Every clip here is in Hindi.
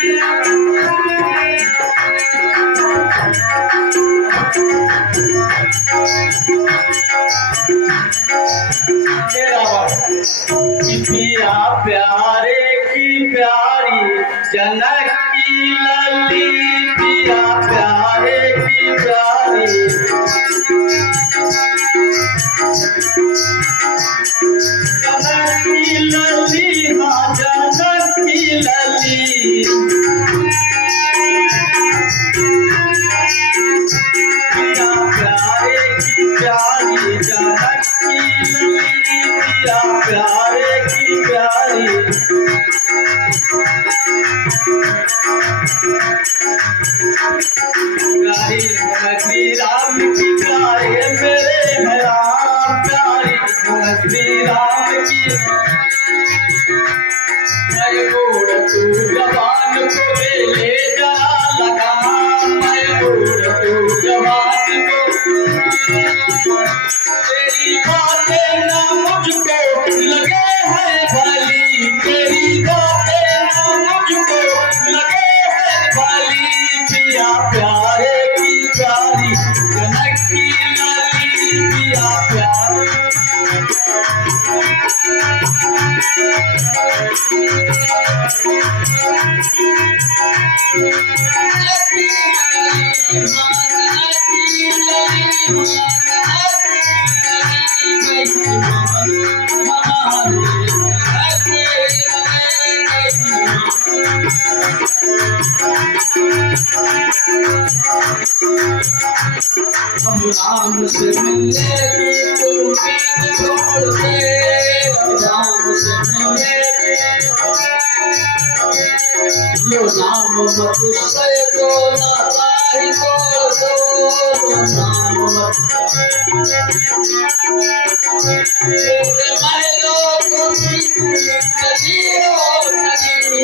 पिया प्यारे की प्यारी जनक की लली, पिया प्यारे की प्यारी जनक की लली, हाँ जनक की लली। पिया प्यारे की प्यारी जनक की लली, पिया प्यारे की प्यारी। प्यारी श्री राम की प्यारे मेरे है राम, प्यारी श्री राम की। मैं गोड़ तू जवान को ले जा लगा, मैं गोड़ तू जवान को। तेरी बातें ना मुझको लगे है भली, तेरी बातें ना मुझको लगे है भली। पिया प्यारे की प्यारी जनक की लली, पिया प्यारे। हम राम से मिलने की उम्मीद छोड़ दे, राम से मिलने की यो राम मनुष्य को नाराय तोड़ दो, राम मैं लोग कभी हो कभी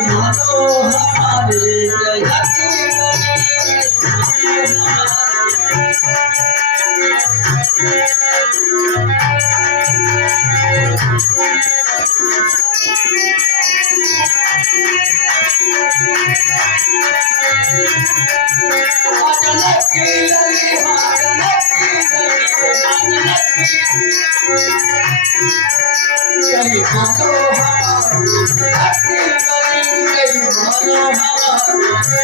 मानो हमारे जगत कहीं मानो हमारे